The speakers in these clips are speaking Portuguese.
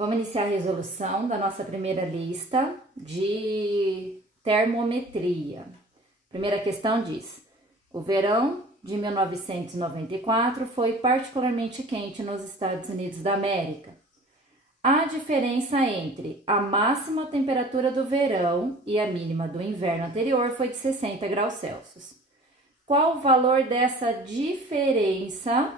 Vamos iniciar a resolução da nossa primeira lista de termometria. Primeira questão diz: o verão de 1994 foi particularmente quente nos Estados Unidos da América. A diferença entre a máxima temperatura do verão e a mínima do inverno anterior foi de 60 graus Celsius. Qual o valor dessa diferença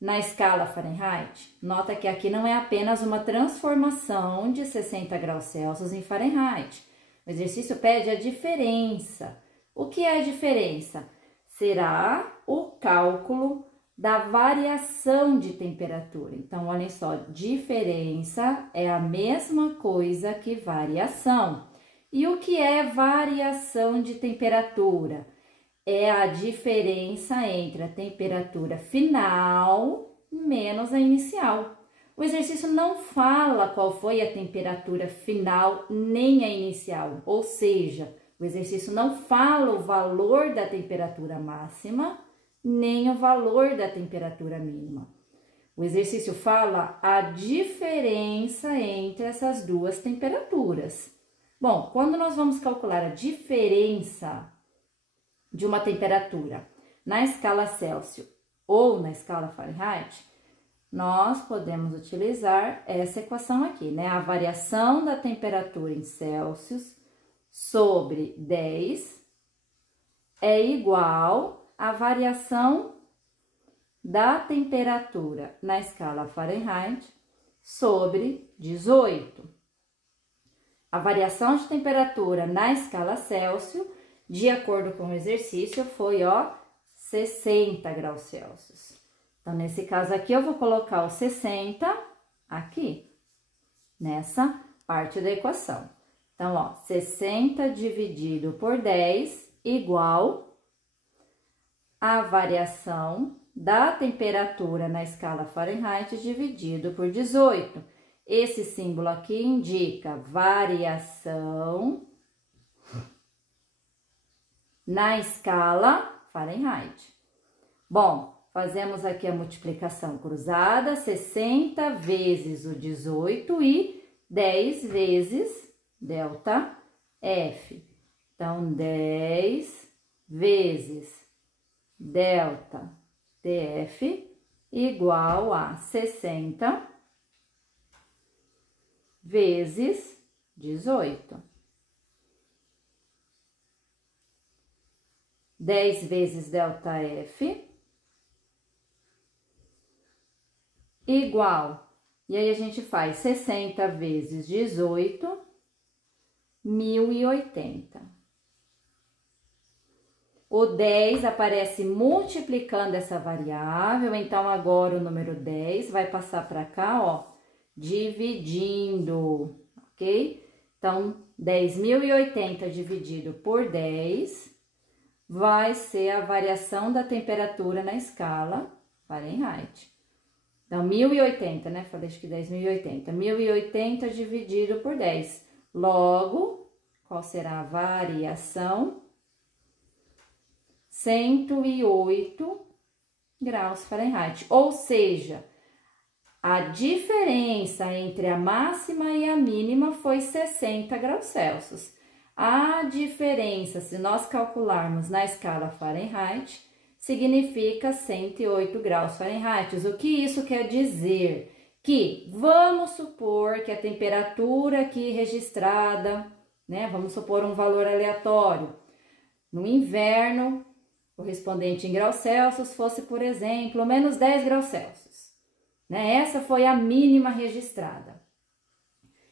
na escala Fahrenheit? Nota que aqui não é apenas uma transformação de 60 graus Celsius em Fahrenheit. O exercício pede a diferença. O que é a diferença? Será o cálculo da variação de temperatura. Então, olhem só, diferença é a mesma coisa que variação. E o que é variação de temperatura? É a diferença entre a temperatura final menos a inicial. O exercício não fala qual foi a temperatura final nem a inicial, ou seja, o exercício não fala o valor da temperatura máxima nem o valor da temperatura mínima. O exercício fala a diferença entre essas duas temperaturas. Bom, quando nós vamos calcular a diferença de uma temperatura na escala Celsius ou na escala Fahrenheit, nós podemos utilizar essa equação aqui, né? A variação da temperatura em Celsius sobre 10 é igual à variação da temperatura na escala Fahrenheit sobre 18. A variação de temperatura na escala Celsius, de acordo com o exercício, foi, 60 graus Celsius. Então, nesse caso aqui, eu vou colocar o 60 aqui, nessa parte da equação. Então, 60 dividido por 10 igual a variação da temperatura na escala Fahrenheit dividido por 18. Esse símbolo aqui indica variação na escala Fahrenheit. Bom, fazemos aqui a multiplicação cruzada, 60 vezes o 18 e 10 vezes delta F. Então, 10 vezes delta TF igual a 60 vezes 18. 10 vezes delta F igual, e aí a gente faz 60 vezes 18, 1080. O 10 aparece multiplicando essa variável, então agora o número 10 vai passar para cá, dividindo, ok? Então, 10.080 dividido por 10 vai ser a variação da temperatura na escala Fahrenheit. Então, 1080, né? Falei acho que 10.080. 1080 dividido por 10. Logo, qual será a variação? 108 graus Fahrenheit. Ou seja, a diferença entre a máxima e a mínima foi 60 graus Celsius. A diferença, se nós calcularmos na escala Fahrenheit, significa 108 graus Fahrenheit. O que isso quer dizer? Que vamos supor que a temperatura aqui registrada, né? Vamos supor um valor aleatório. No inverno, correspondente em graus Celsius, fosse, por exemplo, menos 10 graus Celsius. Né? Essa foi a mínima registrada.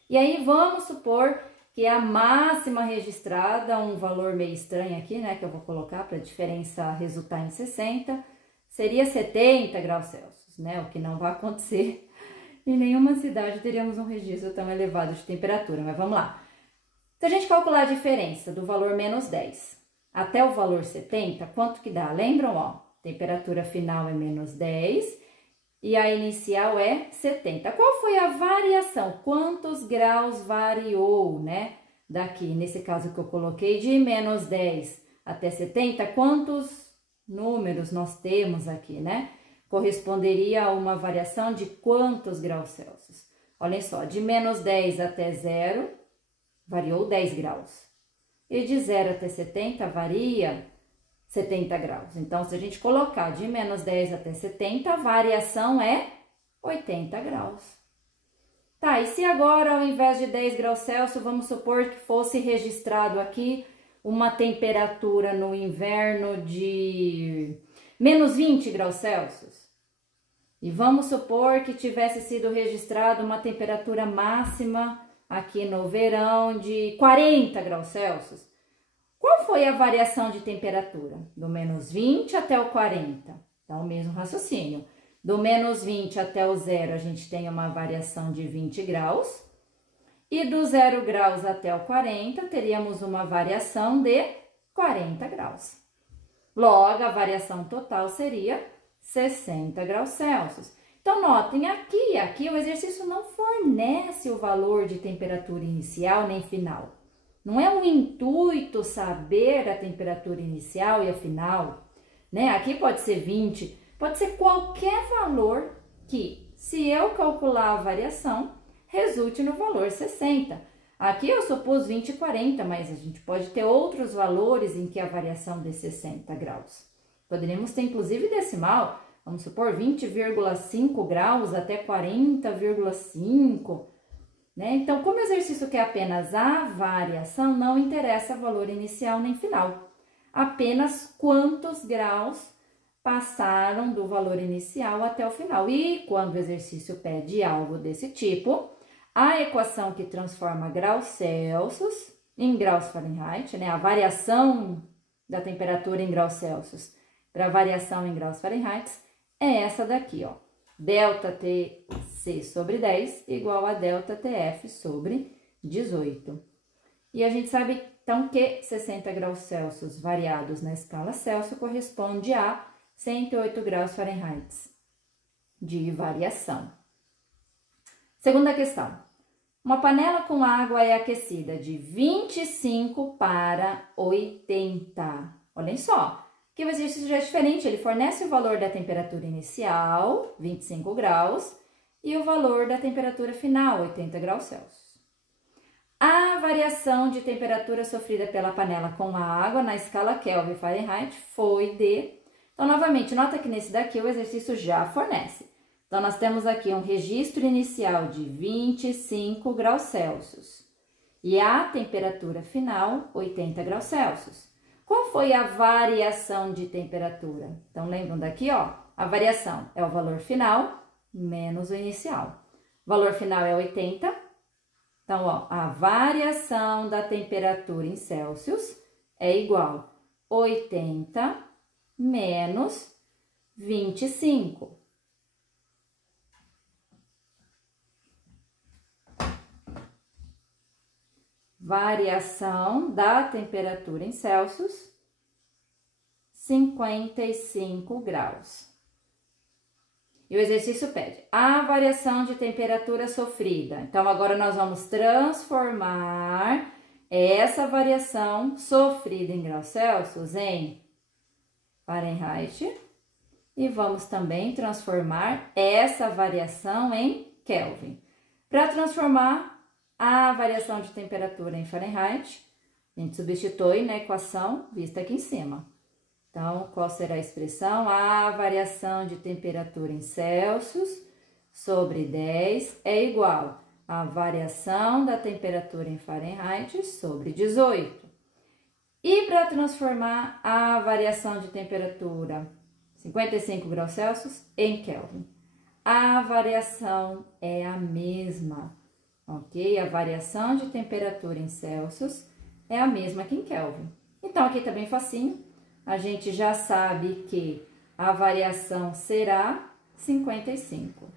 E aí, vamos supor que a máxima registrada, um valor meio estranho aqui, né, que eu vou colocar para a diferença resultar em 60, seria 70 graus Celsius, né, o que não vai acontecer. Em nenhuma cidade teríamos um registro tão elevado de temperatura, mas vamos lá. Se a gente calcular a diferença do valor menos 10 até o valor 70, quanto que dá? Lembram, temperatura final é menos 10 e a inicial é 70. Qual foi a variação? Quantos graus variou, né? Daqui, nesse caso que eu coloquei, de menos 10 até 70, quantos números nós temos aqui, né? Corresponderia a uma variação de quantos graus Celsius? Olhem só, de menos 10 até 0, variou 10 graus. E de 0 até 70, varia 70 graus. Então, se a gente colocar de menos 10 até 70, a variação é 80 graus. Tá, e se agora, ao invés de 10 graus Celsius, vamos supor que fosse registrado aqui uma temperatura no inverno de menos 20 graus Celsius? E vamos supor que tivesse sido registrado uma temperatura máxima aqui no verão de 40 graus Celsius. Qual foi a variação de temperatura? Do menos 20 até o 40. Então, o mesmo raciocínio. Do menos 20 até o 0, a gente tem uma variação de 20 graus. E do 0 graus até o 40, teríamos uma variação de 40 graus. Logo, a variação total seria 60 graus Celsius. Então, notem, aqui o exercício não fornece o valor de temperatura inicial nem final. Não é um intuito saber a temperatura inicial e a final, né? Aqui pode ser 20, pode ser qualquer valor que, se eu calcular a variação, resulte no valor 60. Aqui eu supus 20 e 40, mas a gente pode ter outros valores em que a variação dê 60 graus. Poderíamos ter, inclusive, decimal, vamos supor 20,5 graus até 40,5, né? Então, como o exercício quer apenas a variação, não interessa valor inicial nem final. Apenas quantos graus passaram do valor inicial até o final. E quando o exercício pede algo desse tipo, a equação que transforma graus Celsius em graus Fahrenheit, né? A variação da temperatura em graus Celsius para a variação em graus Fahrenheit é essa daqui, ó. ΔTC sobre 10 igual a ΔTF sobre 18. E a gente sabe, então, que 60 graus Celsius variados na escala Celsius corresponde a 108 graus Fahrenheit de variação. Segunda questão. Uma panela com água é aquecida de 25 para 80. Olhem só. Que o exercício já é diferente, ele fornece o valor da temperatura inicial, 25 graus, e o valor da temperatura final, 80 graus Celsius. A variação de temperatura sofrida pela panela com a água na escala Kelvin Fahrenheit foi de... Então, novamente, nota que nesse daqui o exercício já fornece. Então, nós temos aqui um registro inicial de 25 graus Celsius e a temperatura final, 80 graus Celsius. Qual foi a variação de temperatura? Então, lembram daqui, ó, a variação é o valor final menos o inicial. O valor final é 80. Então, ó, a variação da temperatura em Celsius é igual a 80 menos 25. Variação da temperatura em Celsius, 55 graus. E o exercício pede a variação de temperatura sofrida. Então, agora nós vamos transformar essa variação sofrida em graus Celsius em Fahrenheit. E vamos também transformar essa variação em Kelvin. Para transformar a variação de temperatura em Fahrenheit, a gente substitui na equação vista aqui em cima. Então, qual será a expressão? A variação de temperatura em Celsius sobre 10 é igual à variação da temperatura em Fahrenheit sobre 18. E para transformar a variação de temperatura 55 graus Celsius em Kelvin, a variação é a mesma. Ok? A variação de temperatura em Celsius é a mesma que em Kelvin. Então, aqui tá bem facinho. A gente já sabe que a variação será 55,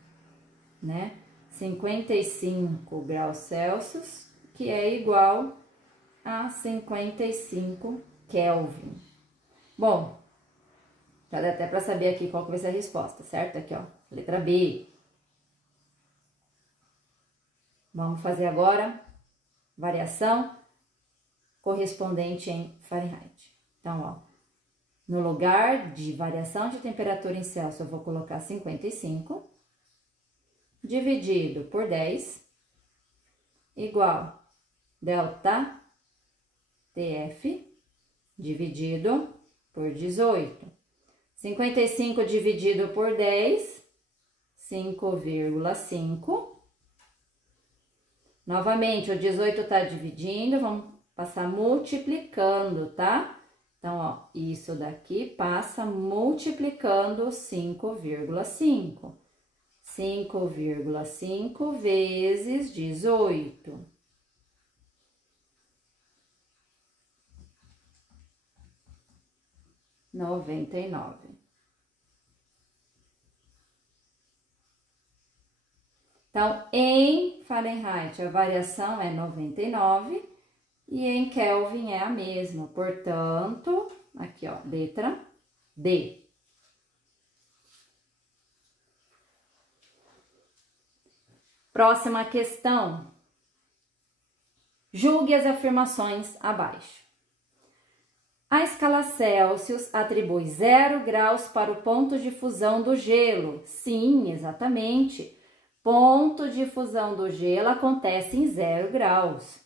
né? 55 graus Celsius, que é igual a 55 Kelvin. Bom, já dá até para saber aqui qual que vai ser a resposta, certo? Aqui, ó, letra B. Vamos fazer agora variação correspondente em Fahrenheit. Então, ó, no lugar de variação de temperatura em Celsius, eu vou colocar 55. dividido por 10 igual delta TF dividido por 18. 55 dividido por 10, 5,5. Novamente, o 18 tá dividindo, vamos passar multiplicando, tá? Então, ó, isso daqui passa multiplicando 5,5. 5,5 vezes 18. 99. Então, em Fahrenheit a variação é 99 e em Kelvin é a mesma. Portanto, aqui ó, letra D. Próxima questão. Julgue as afirmações abaixo. A escala Celsius atribui 0 graus para o ponto de fusão do gelo. Sim, exatamente. Ponto de fusão do gelo acontece em 0 graus.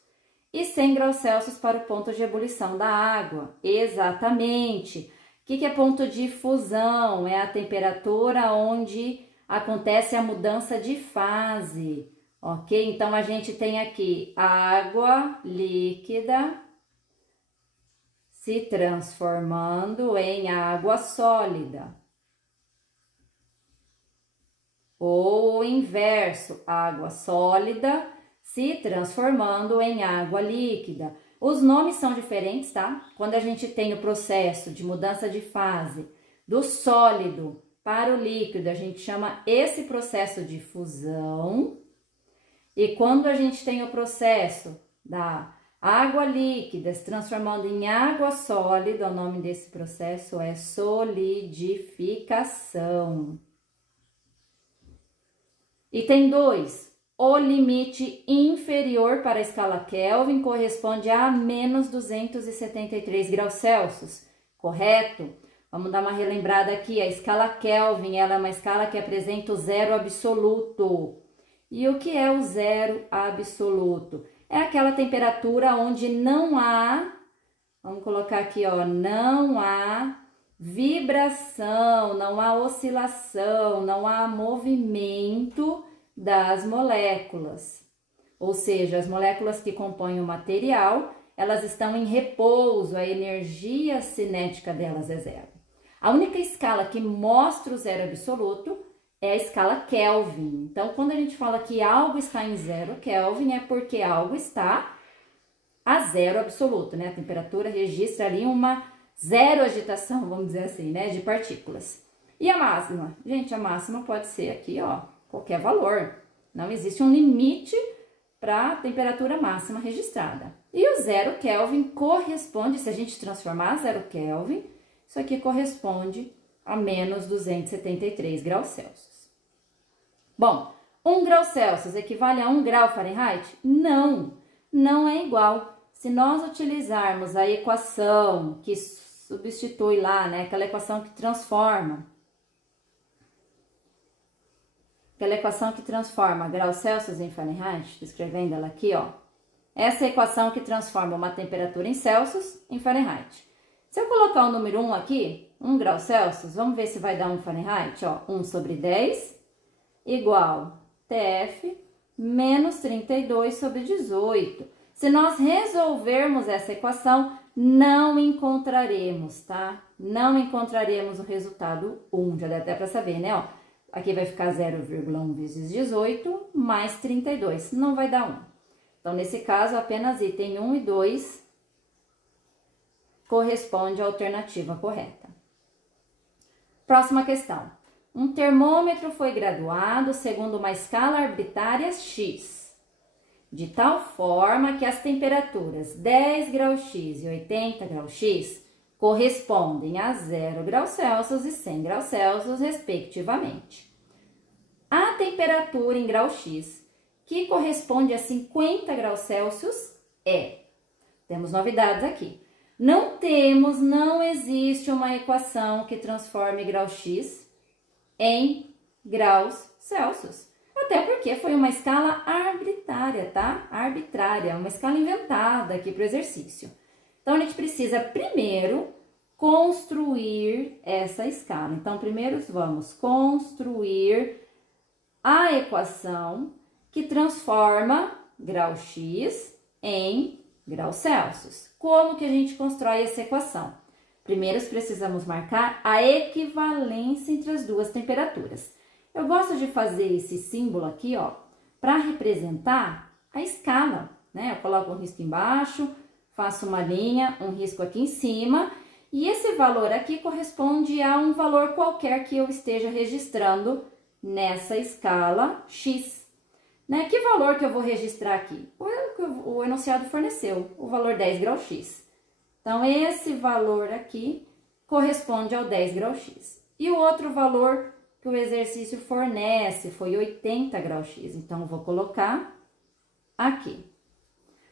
E 100 graus Celsius para o ponto de ebulição da água. Exatamente. O que é ponto de fusão? É a temperatura onde acontece a mudança de fase. Ok? Então, a gente tem aqui água líquida se transformando em água sólida. Ou o inverso, água sólida se transformando em água líquida. Os nomes são diferentes, tá? Quando a gente tem o processo de mudança de fase do sólido para o líquido, a gente chama esse processo de fusão. E quando a gente tem o processo da água líquida se transformando em água sólida, o nome desse processo é solidificação. Item 2. O limite inferior para a escala Kelvin corresponde a menos 273 graus Celsius. Correto? Vamos dar uma relembrada aqui. A escala Kelvin ela é uma escala que apresenta o zero absoluto. E o que é o zero absoluto? É aquela temperatura onde não há, vamos colocar aqui, ó, não há vibração, não há oscilação, não há movimento das moléculas. Ou seja, as moléculas que compõem o material, elas estão em repouso, a energia cinética delas é zero. A única escala que mostra o zero absoluto é a escala Kelvin. Então, quando a gente fala que algo está em 0 Kelvin, é porque algo está a zero absoluto, né? A temperatura registra ali uma zero agitação, vamos dizer assim, né? De partículas. E a máxima? Gente, a máxima pode ser aqui, ó, qualquer valor. Não existe um limite para a temperatura máxima registrada. E o 0 Kelvin corresponde, se a gente transformar 0 Kelvin, isso aqui corresponde a menos 273 graus Celsius. Bom, 1 grau Celsius equivale a 1 grau Fahrenheit? Não, não é igual. Se nós utilizarmos a equação que substitui lá, né, aquela equação que transforma, graus Celsius em Fahrenheit, escrevendo ela aqui, ó. Essa é a equação que transforma uma temperatura em Celsius em Fahrenheit. Se eu colocar o número 1 aqui, 1 grau Celsius, vamos ver se vai dar 1 Fahrenheit, ó. 1 sobre 10 igual TF menos 32 sobre 18. Se nós resolvermos essa equação, não encontraremos, tá? Não encontraremos o resultado 1, já dá até para saber, né? Ó, aqui vai ficar 0,1 vezes 18 mais 32, não vai dar 1. Então, nesse caso, apenas item 1 e 2 corresponde à alternativa correta. Próxima questão. Um termômetro foi graduado segundo uma escala arbitrária X, de tal forma que as temperaturas 10 graus X e 80 graus X correspondem a 0 graus Celsius e 100 graus Celsius, respectivamente. A temperatura em grau X, que corresponde a 50 graus Celsius, temos novidades aqui. Não existe uma equação que transforme grau X em graus Celsius. A Até porque foi uma escala arbitrária, tá? Arbitrária, uma escala inventada aqui para o exercício. Então, a gente precisa primeiro construir essa escala. Então, primeiro vamos construir a equação que transforma grau X em graus Celsius. Como que a gente constrói essa equação? Primeiro, precisamos marcar a equivalência entre as duas temperaturas. Eu gosto de fazer esse símbolo aqui, ó, para representar a escala, né? Eu coloco um risco embaixo, faço uma linha, um risco aqui em cima, e esse valor aqui corresponde a um valor qualquer que eu esteja registrando nessa escala X. Né? Que valor que eu vou registrar aqui? O enunciado forneceu, o valor 10 graus X. Então, esse valor aqui corresponde ao 10 graus X. E o outro valor que o exercício fornece foi 80 graus X. Então, eu vou colocar aqui.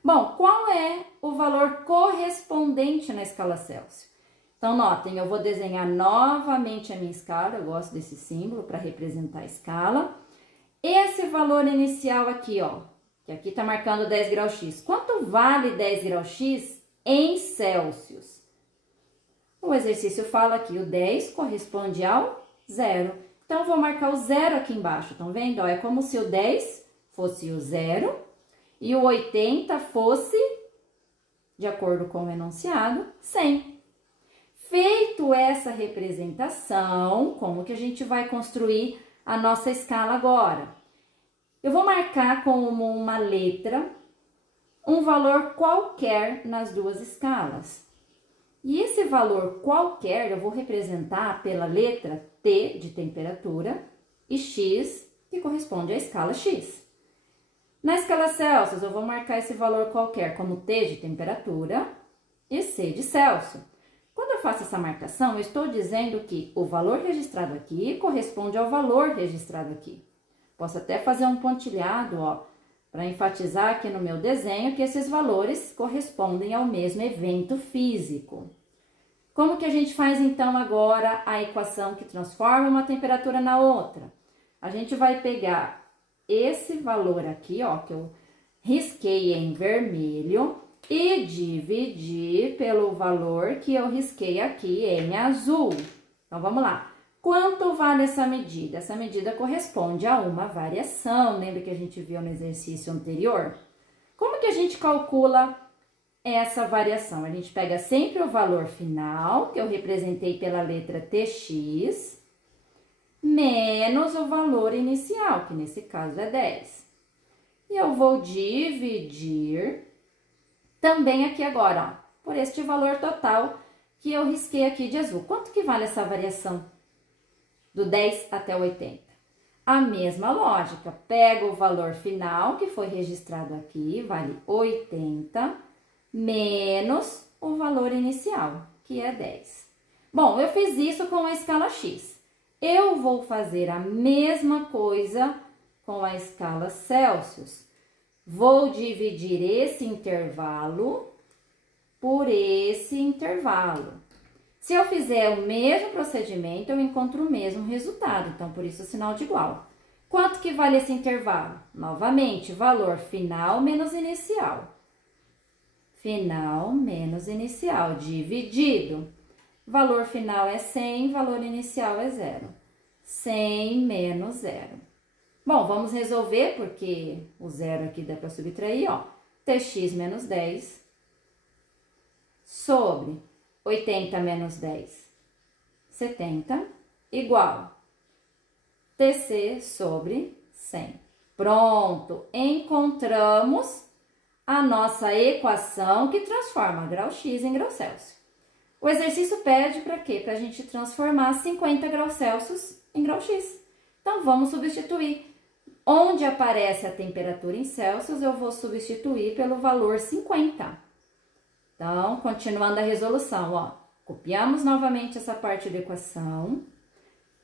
Bom, qual é o valor correspondente na escala Celsius? Então, notem, eu vou desenhar novamente a minha escala. Eu gosto desse símbolo para representar a escala. Esse valor inicial aqui, ó, que aqui tá marcando 10 graus X. Quanto vale 10 graus X em Celsius? O exercício fala que o 10 corresponde ao 0. Então, eu vou marcar o 0 aqui embaixo. Estão vendo? Ó, é como se o 10 fosse o 0 e o 80 fosse, de acordo com o enunciado, 100. Feito essa representação, como que a gente vai construir a nossa escala agora? Eu vou marcar como uma letra um valor qualquer nas duas escalas. E esse valor qualquer eu vou representar pela letra T de temperatura e X, que corresponde à escala X. Na escala Celsius, eu vou marcar esse valor qualquer como T de temperatura e C de Celsius. Quando eu faço essa marcação, eu estou dizendo que o valor registrado aqui corresponde ao valor registrado aqui. Posso até fazer um pontilhado, ó, para enfatizar aqui no meu desenho que esses valores correspondem ao mesmo evento físico. Como que a gente faz, então, agora a equação que transforma uma temperatura na outra? A gente vai pegar esse valor aqui, ó, que eu risquei em vermelho, e dividir pelo valor que eu risquei aqui em azul. Então, vamos lá. Quanto vale essa medida? Essa medida corresponde a uma variação. Lembra que a gente viu no exercício anterior? Como que a gente calcula essa variação? A gente pega sempre o valor final, que eu representei pela letra TX, menos o valor inicial, que nesse caso é 10. E eu vou dividir também aqui agora, ó, por este valor total que eu risquei aqui de azul. Quanto que vale essa variação do 10 até 80? A mesma lógica, pego o valor final que foi registrado aqui, vale 80, menos o valor inicial, que é 10. Bom, eu fiz isso com a escala X. Eu vou fazer a mesma coisa com a escala Celsius. Vou dividir esse intervalo por esse intervalo. Se eu fizer o mesmo procedimento, eu encontro o mesmo resultado. Então, por isso o sinal de igual. Quanto que vale esse intervalo? Novamente, valor final menos inicial. Final menos inicial, dividido. Valor final é 100, valor inicial é 0. 100 menos 0. Bom, vamos resolver, porque o 0 aqui dá para subtrair, ó. TX menos 10 sobre 80 menos 10, 70, igual TC sobre 100. Pronto, encontramos a nossa equação que transforma grau X em grau Celsius. O exercício pede para quê? Para a gente transformar 50 graus Celsius em grau X. Então, vamos substituir. Onde aparece a temperatura em Celsius, eu vou substituir pelo valor 50. Então, continuando a resolução, ó. Copiamos novamente essa parte da equação.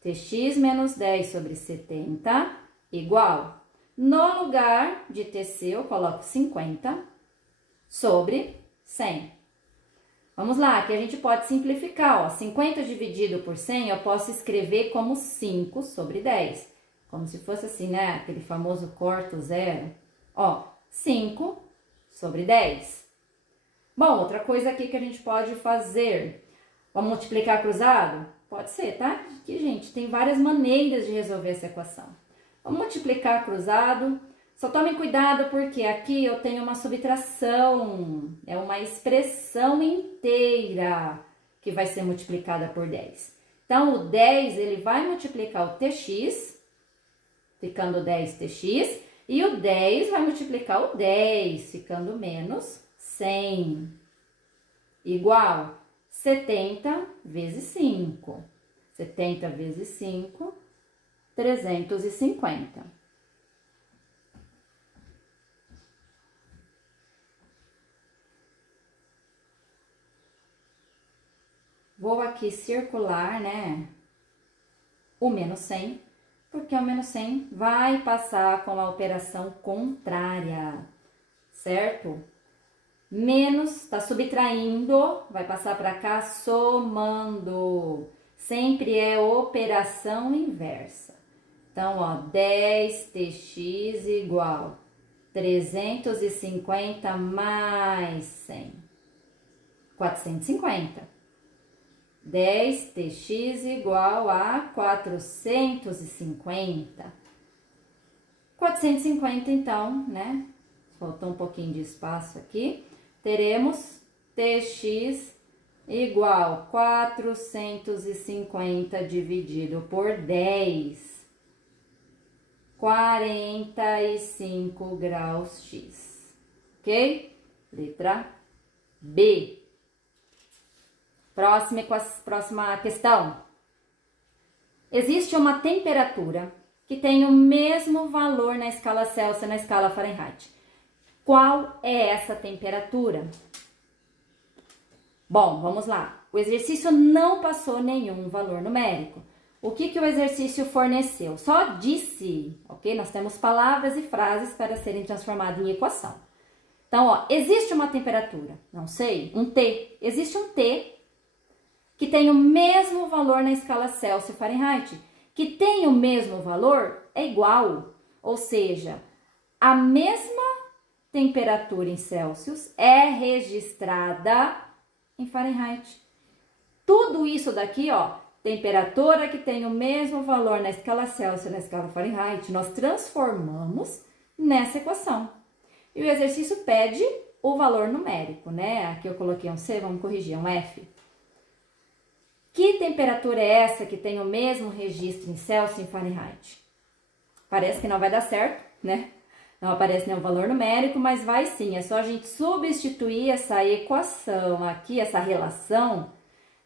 TX menos 10 sobre 70 igual. No lugar de TC, eu coloco 50 sobre 100. Vamos lá, que a gente pode simplificar, ó. 50 dividido por 100, eu posso escrever como 5 sobre 10. como se fosse assim, né? Aquele famoso corta o zero. Ó, 5 sobre 10. Bom, outra coisa aqui que a gente pode fazer. Vamos multiplicar cruzado? Pode ser, tá? Aqui, gente, tem várias maneiras de resolver essa equação. Vamos multiplicar cruzado. Só tomem cuidado porque aqui eu tenho uma subtração. É uma expressão inteira que vai ser multiplicada por 10. Então, o 10, ele vai multiplicar o tx, ficando 10tx, e o 10 vai multiplicar o 10, ficando menos 100, igual 70 vezes 5. 70 vezes 5, 350. Vou aqui circular, né, o menos 100, porque o menos 100 vai passar com a operação contrária, certo? Menos, tá subtraindo, vai passar para cá somando. Sempre é operação inversa. Então, ó, 10tx igual 350 mais 100, 450. 10tx igual a 450. 450, então, né? Faltou um pouquinho de espaço aqui. Teremos tx igual 450 dividido por 10. 45 graus x. Ok? Letra B. Próxima questão. Existe uma temperatura que tem o mesmo valor na escala Celsius e na escala Fahrenheit. Qual é essa temperatura? Bom, vamos lá. O exercício não passou nenhum valor numérico. O que o exercício forneceu? Só disse, ok? Nós temos palavras e frases para serem transformadas em equação. Então, ó, existe uma temperatura, não sei, um T. Existe um T que tem o mesmo valor na escala Celsius e Fahrenheit. Que tem o mesmo valor é igual, ou seja, a mesma temperatura em Celsius é registrada em Fahrenheit. Tudo isso daqui, ó, temperatura que tem o mesmo valor na escala Celsius e na escala Fahrenheit, nós transformamos nessa equação. E o exercício pede o valor numérico, né? Aqui eu coloquei um C, vamos corrigir, um F. Que temperatura é essa que tem o mesmo registro em Celsius e em Fahrenheit? Parece que não vai dar certo, né? Não aparece nenhum valor numérico, mas vai sim. É só a gente substituir essa equação aqui, essa relação,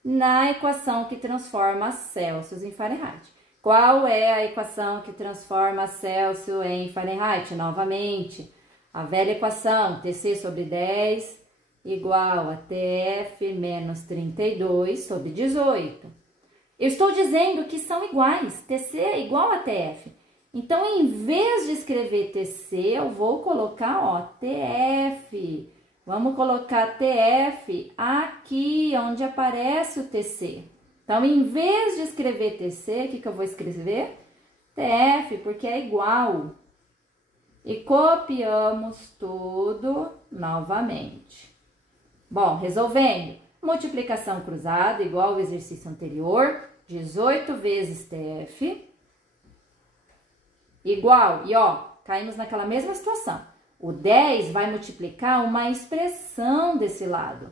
na equação que transforma Celsius em Fahrenheit. Qual é a equação que transforma Celsius em Fahrenheit? Novamente, a velha equação, Tc sobre 10 igual a TF menos 32 sobre 18. Eu estou dizendo que são iguais, TC é igual a TF. Então, em vez de escrever TC, eu vou colocar, ó, TF. Vamos colocar TF aqui, onde aparece o TC. Então, em vez de escrever TC, o que eu vou escrever? TF, porque é igual. E copiamos tudo novamente. Bom, resolvendo, multiplicação cruzada igual ao exercício anterior, 18 vezes TF, igual, e ó, caímos naquela mesma situação. O 10 vai multiplicar uma expressão desse lado.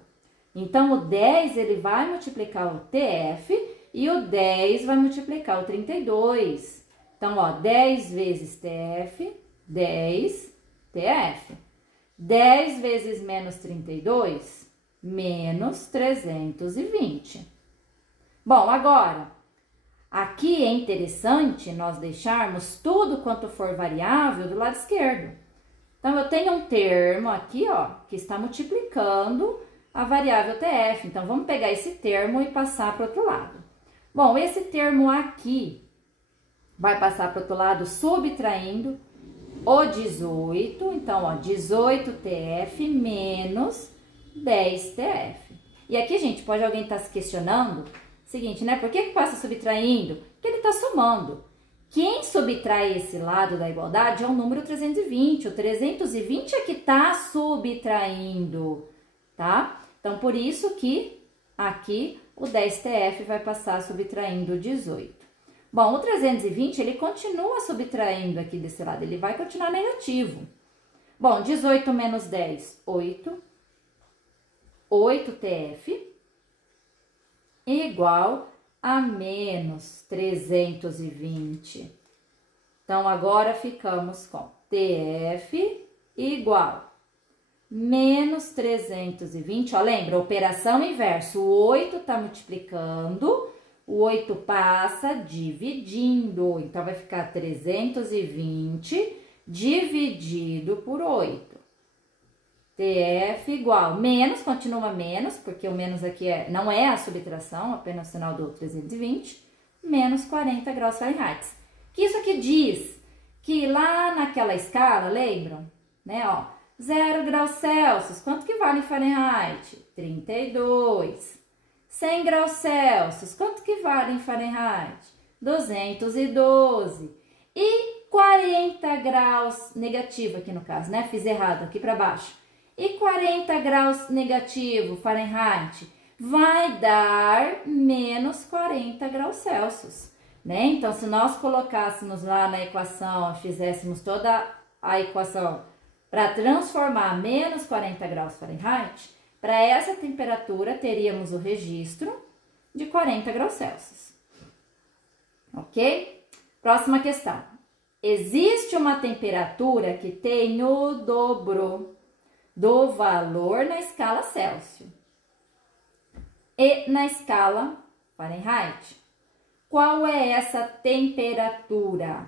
Então, o 10, ele vai multiplicar o TF e o 10 vai multiplicar o 32. Então, ó, 10 vezes TF, 10 TF. 10 vezes menos 32, menos 320. Bom, agora, aqui é interessante nós deixarmos tudo quanto for variável do lado esquerdo. Então, eu tenho um termo aqui, ó, que está multiplicando a variável TF. Então, vamos pegar esse termo e passar para o outro lado. Bom, esse termo aqui vai passar para o outro lado subtraindo o 18. Então, ó, 18TF menos 10TF. E aqui, gente, pode alguém estar se questionando, seguinte, né? Por que passa subtraindo? Porque ele está somando. Quem subtrai esse lado da igualdade é o número 320. O 320 é que está subtraindo, tá? Então, por isso que aqui o 10TF vai passar subtraindo 18. Bom, o 320, ele continua subtraindo aqui desse lado, ele vai continuar negativo. Bom, 18 menos 10, 8. 8TF igual a menos 320. Então, agora ficamos com TF igual menos 320. Ó, lembra, operação inversa. O 8 está multiplicando, o 8 passa dividindo. Então, vai ficar 320 dividido por 8. TF igual, menos, continua menos, porque o menos aqui não é a subtração, apenas o sinal do 320, menos 40 graus Fahrenheit. Que isso aqui diz que lá naquela escala, lembram? Né, ó, 0 graus Celsius, quanto que vale em Fahrenheit? 32. 100 graus Celsius, quanto que vale em Fahrenheit? 212. E 40 graus negativo aqui no caso, né? Fiz errado aqui para baixo. E 40 graus negativo Fahrenheit vai dar menos 40 graus Celsius, né? Então, se nós colocássemos lá na equação, fizéssemos toda a equação para transformar menos 40 graus Fahrenheit, para essa temperatura teríamos o registro de 40 graus Celsius. Ok? Próxima questão. Existe uma temperatura que tem o dobro do valor na escala Celsius e na escala Fahrenheit. Qual é essa temperatura?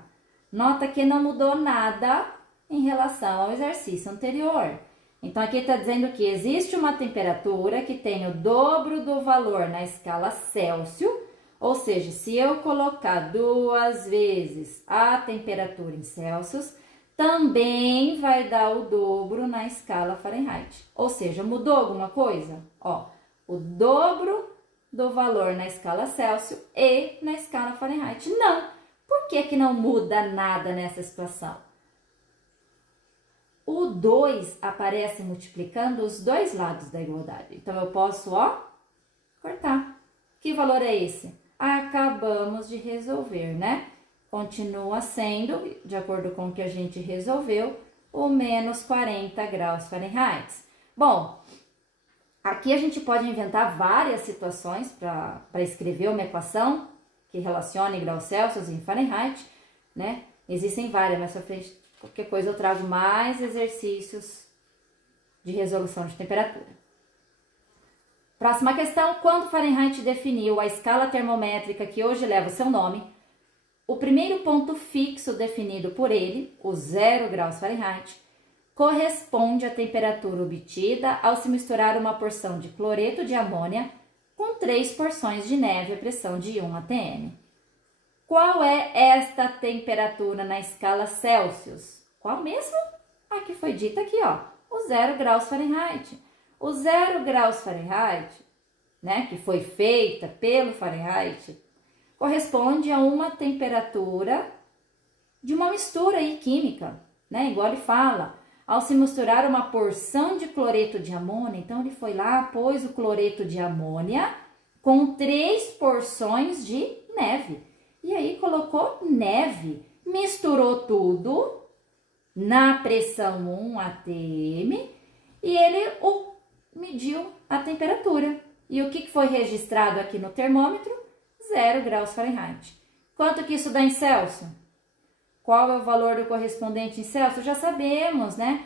Nota que não mudou nada em relação ao exercício anterior. Então, aqui está dizendo que existe uma temperatura que tem o dobro do valor na escala Celsius, ou seja, se eu colocar 2 vezes a temperatura em Celsius, também vai dar o dobro na escala Fahrenheit. Ou seja, mudou alguma coisa? Ó, o dobro do valor na escala Celsius e na escala Fahrenheit. Não. Por que que não muda nada nessa situação? O 2 aparece multiplicando os dois lados da igualdade. Então, eu posso, ó, cortar. Que valor é esse? Acabamos de resolver, né? Continua sendo, de acordo com o que a gente resolveu, o menos 40 graus Fahrenheit. Bom, aqui a gente pode inventar várias situações para escrever uma equação que relacione graus Celsius em Fahrenheit, né? Existem várias, mas pra frente, qualquer coisa eu trago mais exercícios de resolução de temperatura. Próxima questão, quando Fahrenheit definiu a escala termométrica que hoje leva o seu nome, o primeiro ponto fixo definido por ele, o 0 graus Fahrenheit, corresponde à temperatura obtida ao se misturar uma porção de cloreto de amônia com 3 porções de neve a pressão de 1 atm. Qual é esta temperatura na escala Celsius? Qual mesmo? A que foi dita aqui, ó, o 0 graus Fahrenheit. O 0 graus Fahrenheit, né, que foi feita pelo Fahrenheit, corresponde a uma temperatura de uma mistura aí química, né? Igual ele fala, ao se misturar uma porção de cloreto de amônia, então ele foi lá, pôs o cloreto de amônia com 3 porções de neve. E aí colocou neve, misturou tudo na pressão 1 atm e ele mediu a temperatura. E o que foi registrado aqui no termômetro? 0 graus Fahrenheit. Quanto que isso dá em Celsius? Qual é o valor do correspondente em Celsius? Já sabemos, né?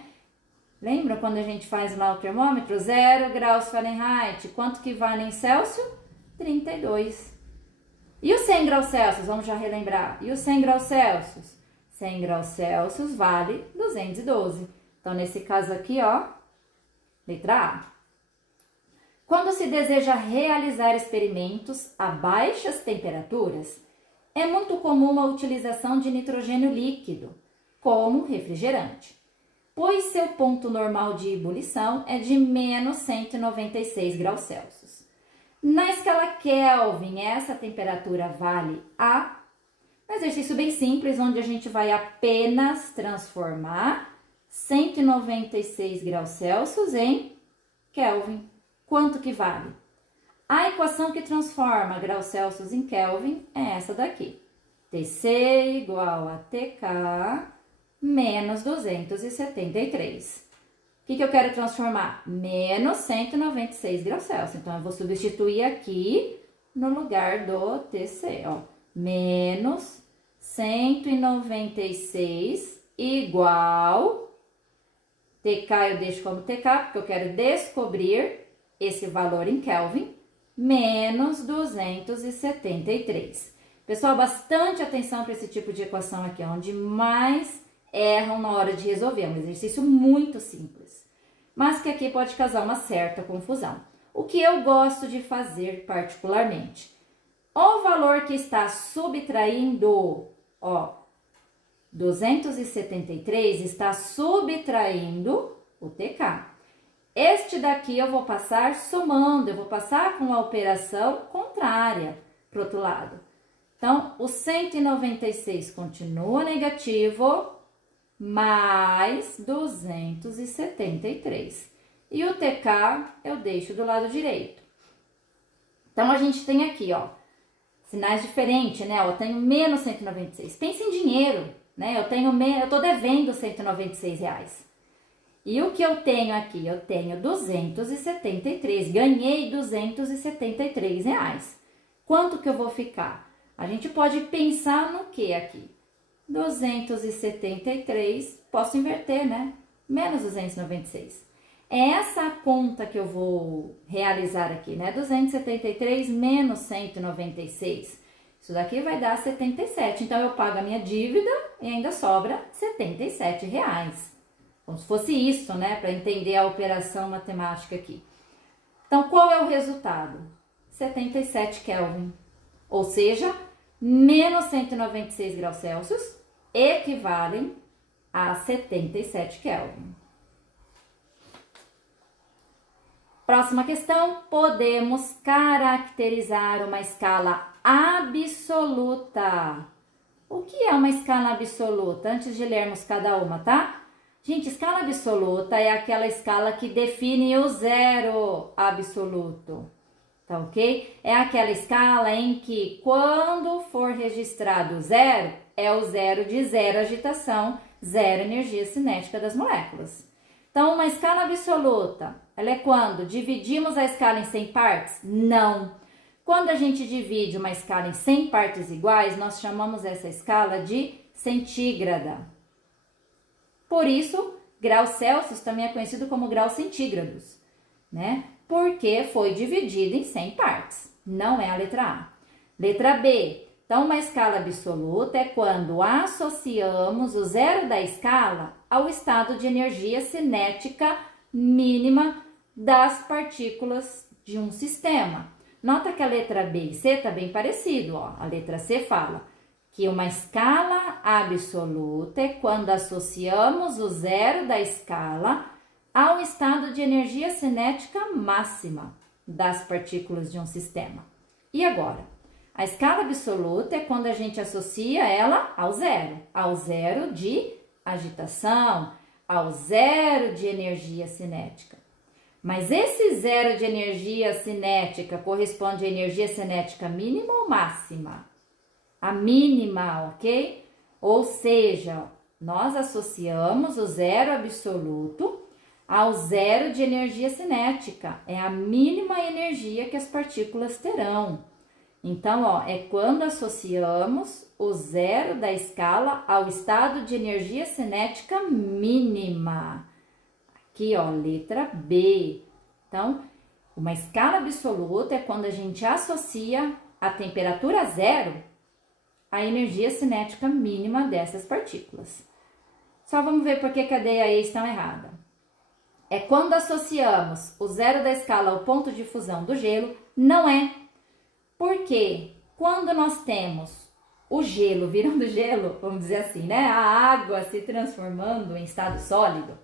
Lembra quando a gente faz lá o termômetro? 0 graus Fahrenheit. Quanto que vale em Celsius? 32. E os 100 graus Celsius? Vamos já relembrar. E os 100 graus Celsius? 100 graus Celsius vale 212. Então, nesse caso aqui, ó, letra A. Quando se deseja realizar experimentos a baixas temperaturas, é muito comum a utilização de nitrogênio líquido como refrigerante, pois seu ponto normal de ebulição é de menos 196 graus Celsius. Na escala Kelvin, essa temperatura vale A, Um exercício bem simples, onde a gente vai apenas transformar 196 graus Celsius em Kelvin. Quanto que vale? A equação que transforma graus Celsius em Kelvin é essa daqui. TC igual a TK menos 273. O que eu quero transformar? Menos 196 graus Celsius. Então, eu vou substituir aqui no lugar do TC, ó. Menos 196 igual... TK eu deixo como TK, porque eu quero descobrir esse valor em Kelvin, menos 273. Pessoal, bastante atenção para esse tipo de equação aqui, onde mais erram na hora de resolver. É um exercício muito simples, mas que aqui pode causar uma certa confusão. O que eu gosto de fazer particularmente? O valor que está subtraindo, ó, 273 está subtraindo o TK. Este daqui eu vou passar somando, eu vou passar com a operação contrária para o outro lado. Então, o 196 continua negativo, mais 273. E o TK eu deixo do lado direito. Então, a gente tem aqui, ó, sinais diferentes, né? Eu tenho menos 196. Pense em dinheiro, né? Eu tô devendo 196 reais. E o que eu tenho aqui? Eu tenho 273, ganhei 273 reais. Quanto que eu vou ficar? A gente pode pensar no que aqui? 273, posso inverter, né? Menos 296. É essa a conta que eu vou realizar aqui, né? 273 menos 196. Isso daqui vai dar 77. Então, eu pago a minha dívida e ainda sobra 77 reais. Como se fosse isso, né? Para entender a operação matemática aqui. Então, qual é o resultado? 77 Kelvin. Ou seja, menos 196 graus Celsius equivalem a 77 Kelvin. Próxima questão, podemos caracterizar uma escala absoluta. O que é uma escala absoluta? Antes de lermos cada uma, tá? Gente, escala absoluta é aquela escala que define o zero absoluto, tá ok? É aquela escala em que quando for registrado zero, é o zero de zero agitação, zero energia cinética das moléculas. Então, uma escala absoluta, ela é quando dividimos a escala em 100 partes? Não. Quando a gente divide uma escala em 100 partes iguais, nós chamamos essa escala de centígrada. Por isso, graus Celsius também é conhecido como graus centígrados, né? Porque foi dividido em 100 partes. Não é a letra A. Letra B. Então, uma escala absoluta é quando associamos o zero da escala ao estado de energia cinética mínima das partículas de um sistema. Nota que a letra B e C está bem parecido, ó. A letra C fala que uma escala absoluta é quando associamos o zero da escala ao estado de energia cinética máxima das partículas de um sistema. E agora? A escala absoluta é quando a gente associa ela ao zero de agitação, ao zero de energia cinética. Mas esse zero de energia cinética corresponde à energia cinética mínima ou máxima? A mínima, ok? Ou seja, nós associamos o zero absoluto ao zero de energia cinética. É a mínima energia que as partículas terão. Então, ó, é quando associamos o zero da escala ao estado de energia cinética mínima. Aqui, ó, letra B. Então, uma escala absoluta é quando a gente associa a temperatura zero à energia cinética mínima dessas partículas. Só vamos ver por que a D e a E estão erradas. É quando associamos o zero da escala ao ponto de fusão do gelo, não é. Porque quando nós temos o gelo virando gelo, vamos dizer assim, né? A água se transformando em estado sólido,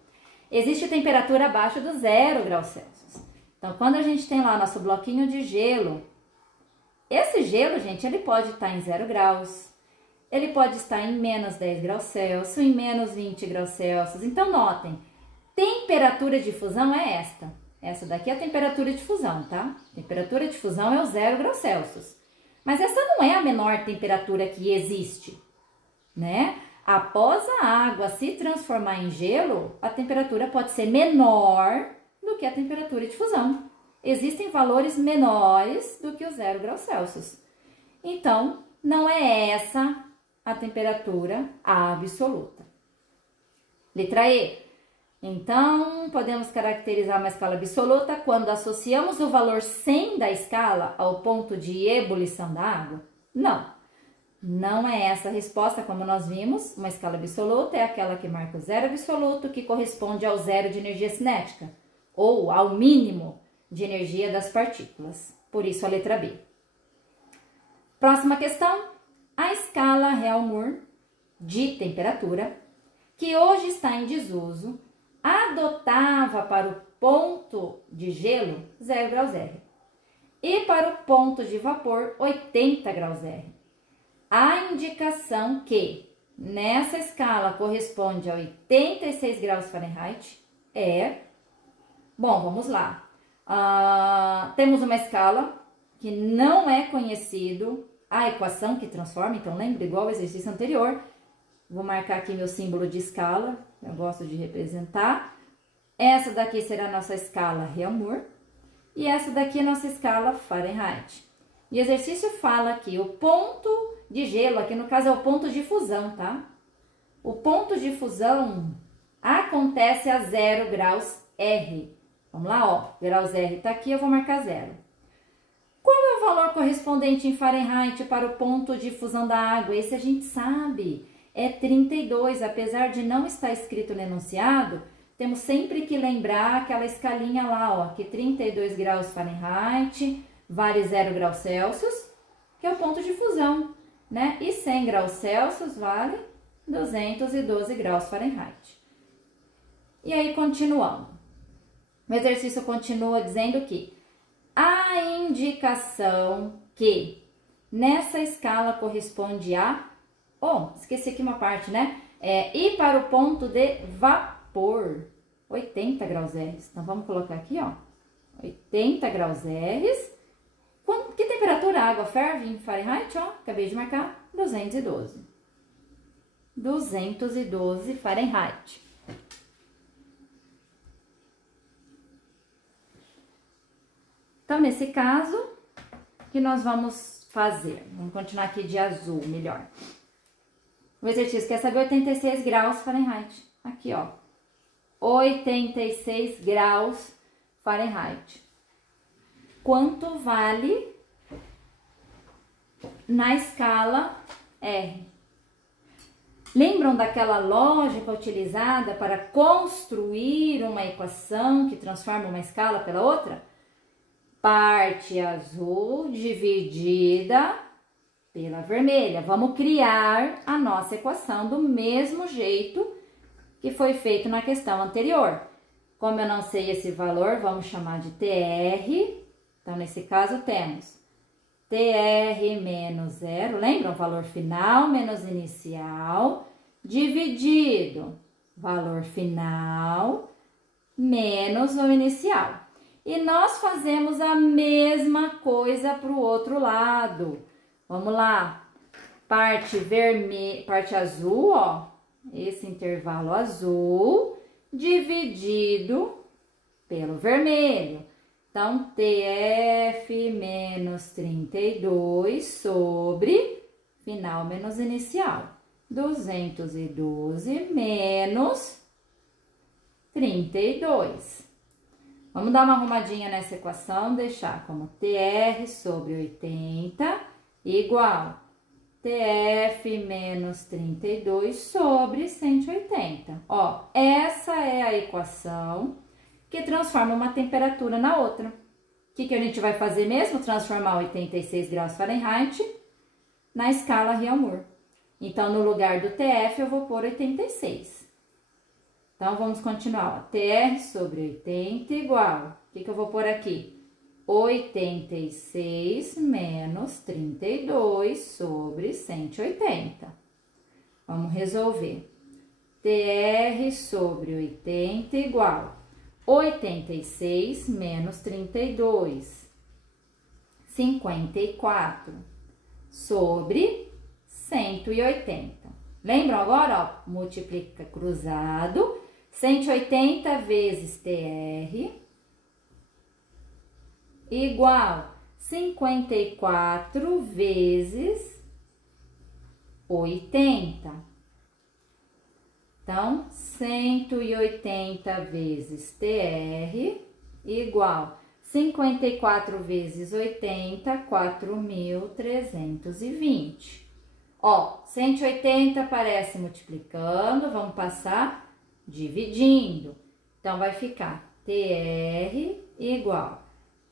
existe temperatura abaixo do 0 graus Celsius. Então, quando a gente tem lá nosso bloquinho de gelo, esse gelo, gente, ele pode estar em 0 graus, ele pode estar em menos 10 graus Celsius, em menos 20 graus Celsius. Então, notem, temperatura de fusão é esta. Essa daqui é a temperatura de fusão, tá? Temperatura de fusão é o 0 graus Celsius. Mas essa não é a menor temperatura que existe, né? Após a água se transformar em gelo, a temperatura pode ser menor do que a temperatura de fusão. Existem valores menores do que o 0 graus Celsius. Então, não é essa a temperatura absoluta. Letra E. Então, podemos caracterizar uma escala absoluta quando associamos o valor 100 da escala ao ponto de ebulição da água? Não, não é essa a resposta, como nós vimos. Uma escala absoluta é aquela que marca o zero absoluto, que corresponde ao zero de energia cinética, ou ao mínimo de energia das partículas. Por isso, a letra B. Próxima questão. A escala Reaumur de temperatura, que hoje está em desuso, adotava para o ponto de gelo 0 graus R e para o ponto de vapor 80 graus R. A indicação que nessa escala corresponde a 86 graus Fahrenheit é... Bom, vamos lá. Temos uma escala que não é conhecido a equação que transforma, então lembra, igual ao exercício anterior. Vou marcar aqui meu símbolo de escala, eu gosto de representar. Essa daqui será a nossa escala Reaumur e essa daqui é a nossa escala Fahrenheit. E o exercício fala que o ponto de gelo, aqui no caso é o ponto de fusão, tá? O ponto de fusão acontece a 0 graus R. Vamos lá, ó, graus R tá aqui, eu vou marcar 0. Qual é o valor correspondente em Fahrenheit para o ponto de fusão da água? Esse a gente sabe. É 32, apesar de não estar escrito no enunciado, temos sempre que lembrar aquela escalinha lá, ó, que 32 graus Fahrenheit vale 0 graus Celsius, que é o ponto de fusão, né? E 100 graus Celsius vale 212 graus Fahrenheit. E aí, continuando. O exercício continua dizendo que a indicação que nessa escala corresponde a... Oh, esqueci aqui uma parte, né? E para o ponto de vapor, 80 graus R. Então, vamos colocar aqui, ó, 80 graus R. Que temperatura a água ferve em Fahrenheit? Ó, acabei de marcar, 212. 212 Fahrenheit. Então, nesse caso, o que nós vamos fazer? Vamos continuar aqui de azul, melhor. O exercício quer saber 86 graus Fahrenheit. Aqui, ó. 86 graus Fahrenheit. Quanto vale na escala R? Lembram daquela lógica utilizada para construir uma equação que transforma uma escala pela outra? Parte azul dividida pela vermelha. Vamos criar a nossa equação do mesmo jeito que foi feito na questão anterior. Como eu não sei esse valor, vamos chamar de TR. Então, nesse caso, temos TR menos 0, lembram? Valor final menos inicial, dividido valor final menos o inicial. E nós fazemos a mesma coisa para o outro lado. Vamos lá, parte vermelha, parte azul, ó, esse intervalo azul, dividido pelo vermelho. Então, TF menos 32 sobre final menos inicial. 212 menos 32. Vamos dar uma arrumadinha nessa equação, deixar como TR sobre 80 igual TF menos 32 sobre 180. Ó, essa é a equação que transforma uma temperatura na outra. O que a gente vai fazer mesmo? Transformar 86 graus Fahrenheit na escala Reaumur. Então, no lugar do TF, eu vou pôr 86. Então, vamos continuar. Ó. TR sobre 80 igual... O que eu vou pôr aqui? 86 menos 32 sobre 180. Vamos resolver. TR sobre 80 igual 86 menos 32, 54 sobre 180. Lembram agora, ó, multiplica cruzado, 180 vezes TR igual 54 vezes 80. Então, 180 vezes TR igual 54 vezes 80, 4.320. Ó, 180 aparece multiplicando, vamos passar dividindo. Então, vai ficar TR igual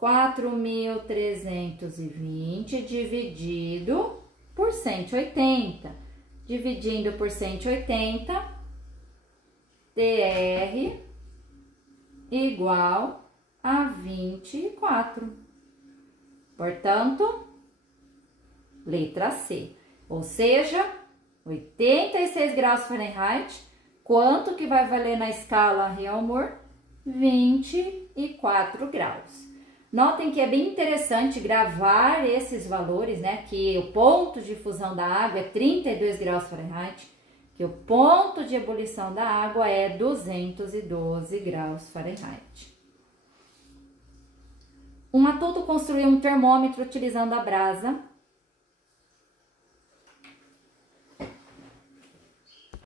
4.320 dividido por 180. Dividindo por 180, TR igual a 24. Portanto, letra C. Ou seja, 86 graus Fahrenheit, quanto que vai valer na escala Reaumur? 24 graus. Notem que é bem interessante gravar esses valores, né? Que o ponto de fusão da água é 32 graus Fahrenheit, que o ponto de ebulição da água é 212 graus Fahrenheit. Um adulto construiu um termômetro utilizando a brasa